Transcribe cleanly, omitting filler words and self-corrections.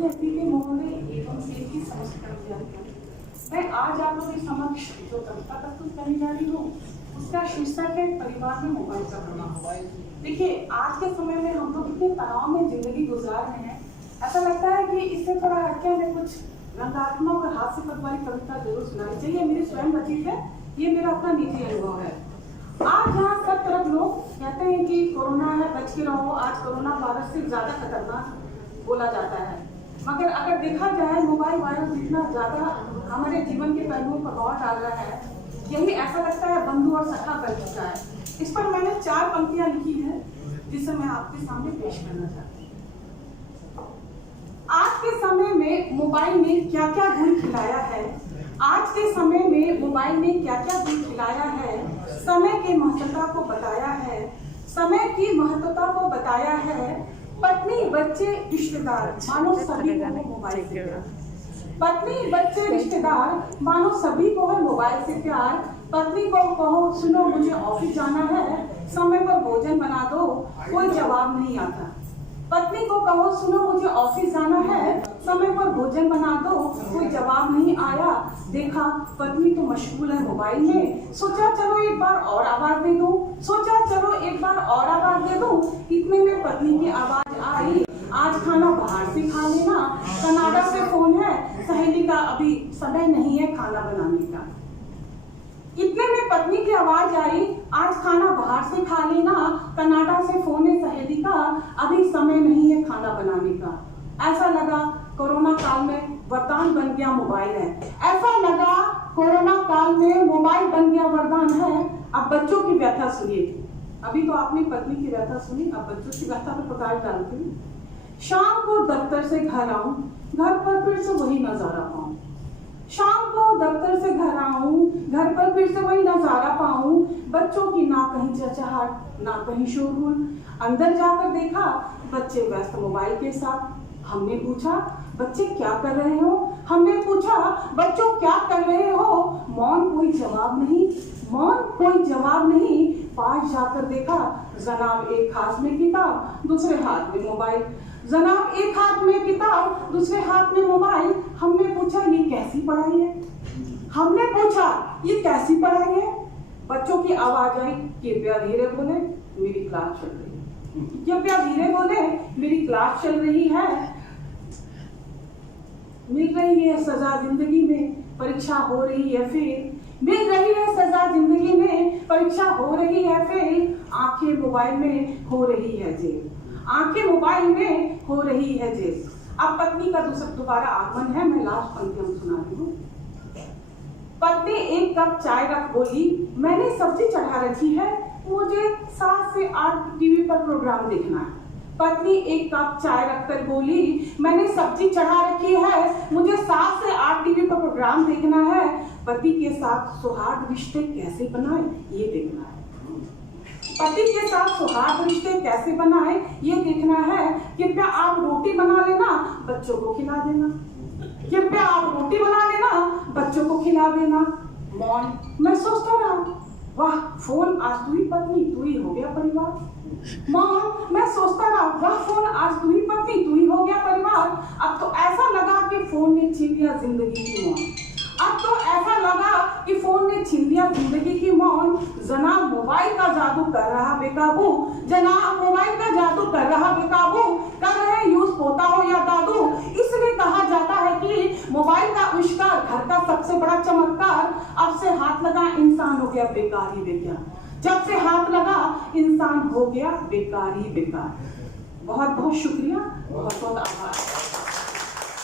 SSC के महोदय एवं सेठ की समस्या मैं आज आप लोगों के समक्ष जो कविता प्रस्तुत करने जा रही हूँ उसका शीर्षक है परिवार में मोबाइल का प्रभाव। देखिए, आज के समय में हम लोग इतने तनाव में जिंदगी गुजार रहे हैं, ऐसा लगता है कि इससे थोड़ा हटके हमें कुछ रंगात्मक और हास्यपद वाली कविता जरूर सुनानी चाहिए। मेरी स्वयं रचित है, ये मेरा अपना निजी अनुभव है। आज जहाँ सब तरफ लोग कहते हैं कि कोरोना है, बच के रहो, आज कोरोना वायरस से ज्यादा खतरनाक बोला जाता है, मगर अगर देखा जाए मोबाइल वायरस जितना ज्यादा हमारे जीवन के पहलुओं पर प्रभाव डाल रहा है, यही ऐसा लगता है बंधु और सखा बन चुका है। इस पर मैंने 4 पंक्तियां लिखी है जिसे मैं आपके सामने पेश करना चाहती हूँ। आज के समय में मोबाइल ने क्या क्या गुण खिलाया है, आज के समय में मोबाइल ने क्या क्या गुण खिलाया है, समय की महत्वता को बताया है, समय की महत्वता को बताया है। पत्नी बच्चे रिश्तेदार मानो सभी को मोबाइल से प्यार, पत्नी बच्चे रिश्तेदार मानो सभी को है मोबाइल से प्यार। पत्नी को कहो सुनो मुझे ऑफिस जाना है, समय पर भोजन बना दो, कोई जवाब नहीं आता। पत्नी को कहो सुनो मुझे ऑफिस जाना है, समय पर भोजन बना दो, कोई जवाब नहीं आया। देखा पत्नी तो मशगूल है मोबाइल में, सोचा चलो एक बार और आवाज दे दूं, सोचा चलो एक बार और आवाज दे दूं। इतने में पत्नी की आवाज आई, आज खाना बाहर से खा लेना, कनाडा से फोन है, सहेली का अभी समय नहीं है खाना बनाने का। इतने में पत्नी की आवाज आई, आज खाना बाहर से खा लेना, कनाडा से फोन है सहेली का, अभी समय नहीं है खाना बनाने का। ऐसा लगा कोरोना काल में वरदान बन गया मोबाइल है, ऐसा लगा कोरोना काल में मोबाइल बन गया वरदान है। अब बच्चों की व्यथा सुनिए, अभी तो आपने पत्नी की व्यथा सुनी, अब बच्चों की व्यथा पर प्रकाश डालती हूँ। शाम को दफ्तर से घर आऊं, घर पर फिर से वही नजारा पाऊं। शाम को दफ्तर से घर आऊं, घर पर फिर से वही नजारा पाऊं। बच्चों की ना कहीं चहचहाट, ना कहीं शोरगुल। अंदर जाकर देखा बच्चे व्यस्त मोबाइल के साथ। हमने पूछा बच्चे क्या कर रहे हो, हमने पूछा बच्चों क्या कर रहे हो। मौन कोई जवाब नहीं, मौन कोई जवाब नहीं। पास जाकर देखा जनाब एक हाथ में किताब, दूसरे हाथ में मोबाइल, जनाब एक हाथ में किताब, दूसरे हाथ में मोबाइल। हमने पूछा ये कैसी पढ़ाई है, हमने पूछा ये कैसी पढ़ाई है। बच्चों की आवाज आई, कृपया धीरे बोले मेरी क्लास चल रही है, कृपया धीरे बोले मेरी क्लास चल रही है। मिल रही है सजा जिंदगी में, परीक्षा हो रही है फेल, मिल रही है सजा जिंदगी में, परीक्षा हो रही है फेल। आंखें मोबाइल में हो रही है जेल, आंखें मोबाइल में हो रही है जेल। अब पत्नी का दोबारा आगमन है, मैं लास्ट पंक्ति सुना रही हूँ। पत्नी एक कप चाय रख बोली, मैंने सब्जी चढ़ा रखी है, मुझे 7 से 8 टीवी पर प्रोग्राम देखना है। पत्नी एक कप चाय रखकर बोली, मैंने सब्जी चढ़ा रखी है, मुझे 7 से 8 टीवी पर प्रोग्राम देखना है। पति के साथ सौहार्द रिश्ते कैसे बनाए ये देखना है, पति के साथ सौहार्द रिश्ते कैसे बनाए ये देखना है। कृपया आप रोटी बना लेना, बच्चों को खिला देना, कृपया आप रोटी बना लेना, बच्चों को खिला देना। मौन, मैं सोचता रहा वाह फोन आज तू ही पत्नी तू ही हो गया परिवार। मौन, मैं सोचता रहा वाह फोन आज तू ही पत्नी तू ही हो गया परिवार। अब तो ऐसा लगा कि फोन ने छीन लिया जिंदगी की मौन, अब तो ऐसा लगा कि फोन ने छीन लिया जिंदगी की मौन। जनाब मोबाइल का जादू कर रहा बेकाबू, जनाब मोबाइल का जादू कर रहा बेकाबू। कर रहे यूज पोता हो या दादू, इसलिए कहा जाता है कि मोबाइल का आविष्कार घर का सबसे बड़ा चमत्कार। अब से हाथ लगा इंसान हो गया बेकार ही बेकार, जब से हाथ लगा इंसान हो गया बेकार ही बेकार। बहुत बहुत शुक्रिया, बहुत बहुत आभार।